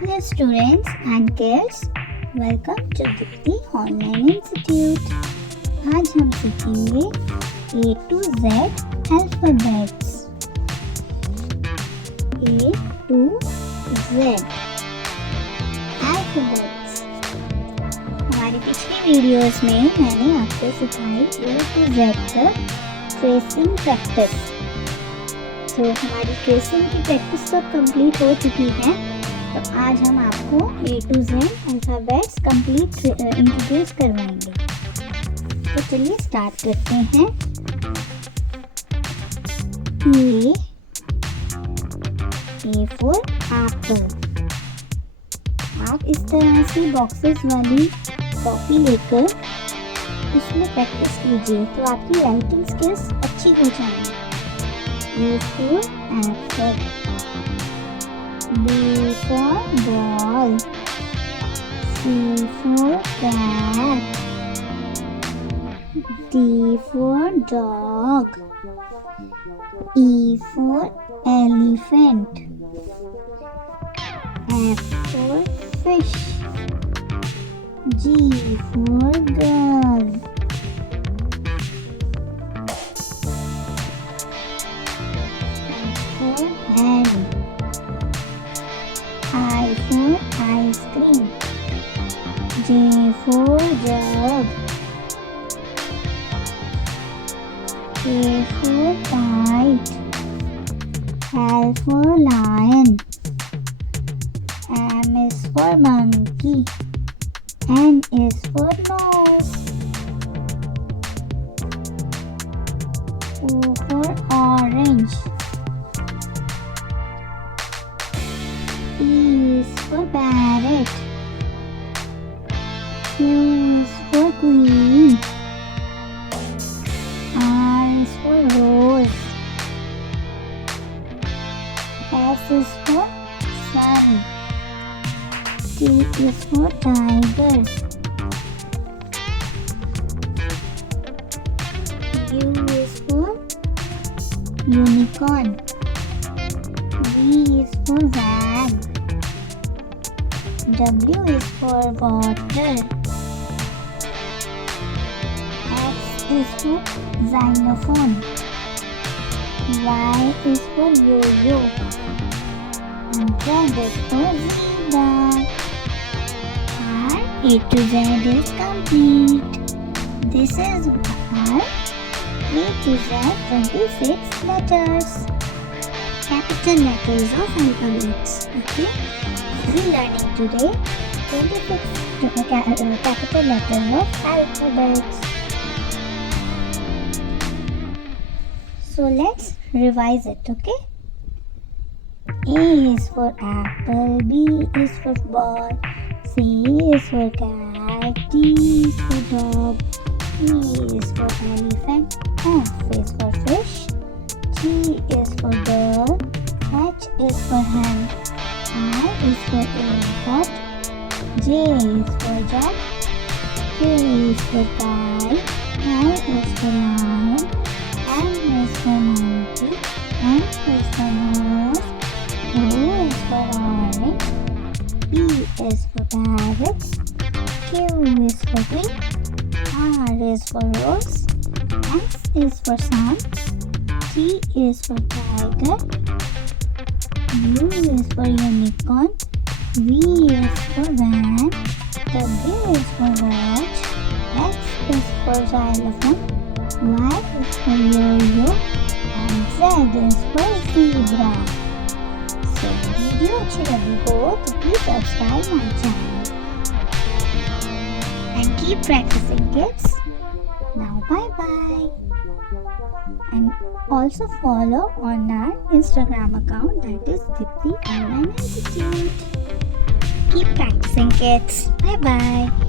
Dear students and kids, welcome to the Online Institute. आज हम सीखेंगे A to Z alphabets. A to Z alphabets. हमारी पिछली videos में मैंने आपको सिखाई A to Z तक ट्रेसिंग प्रैक्टिस. तो हमारी ट्रेसिंग की प्रैक्टिस तो कंप्लीट हो चुकी है. तो आज हम आपको A to Z alphabets complete introduce करवाएंगे. तो चलिए स्टार्ट करते हैं. A for apple. आप इस तरह से बॉक्सेस वाली कॉपी लेकर उसमें प्रैक्टिस कीजिए तो आपकी राइटिंग स्किल्स अच्छी हो जाएंगी. A for apple. B for ball. C for cat. D for dog. E for elephant. F for fish. G for girl. H for hand. I for ice cream. J for jug. K for kite. L for lion. M is for monkey. N is for nose. O for orange. P is for parrot. Q is for queen. R is for rose. S is for sun. T is for tiger. U is for unicorn. V is for van. W is for water. X is for xylophone. Y is for yo-yo. And Z is for zebra. Our A to Z is complete. This is our A to Z 26 letters. Capital letters of alphabets. Okay. We are learning today 26 capital letters of alphabets. So let's revise it, okay? A is for apple, B is for ball, C is for cat, D is for dog, E is for elephant, F is for fish, G is for girl, H is for hand, I is for airport, J is for jug, K is for kite, L is for lion, M is for monkey, N is for nose, O is for orange, P is for parrot, Q is for queen, R is for rose, S is for sun, T is for tiger, U is for unicorn, V is for van, W is for watch, X is for xylophone, Y is for yo-yo, and Z is for zebra. So, video अच्छी लगी हो तो please subscribe my channel and keep practicing, kids. Now bye bye. And also follow on our Instagram account, that is Dipti Online Institute. Keep practicing, kids. Bye bye.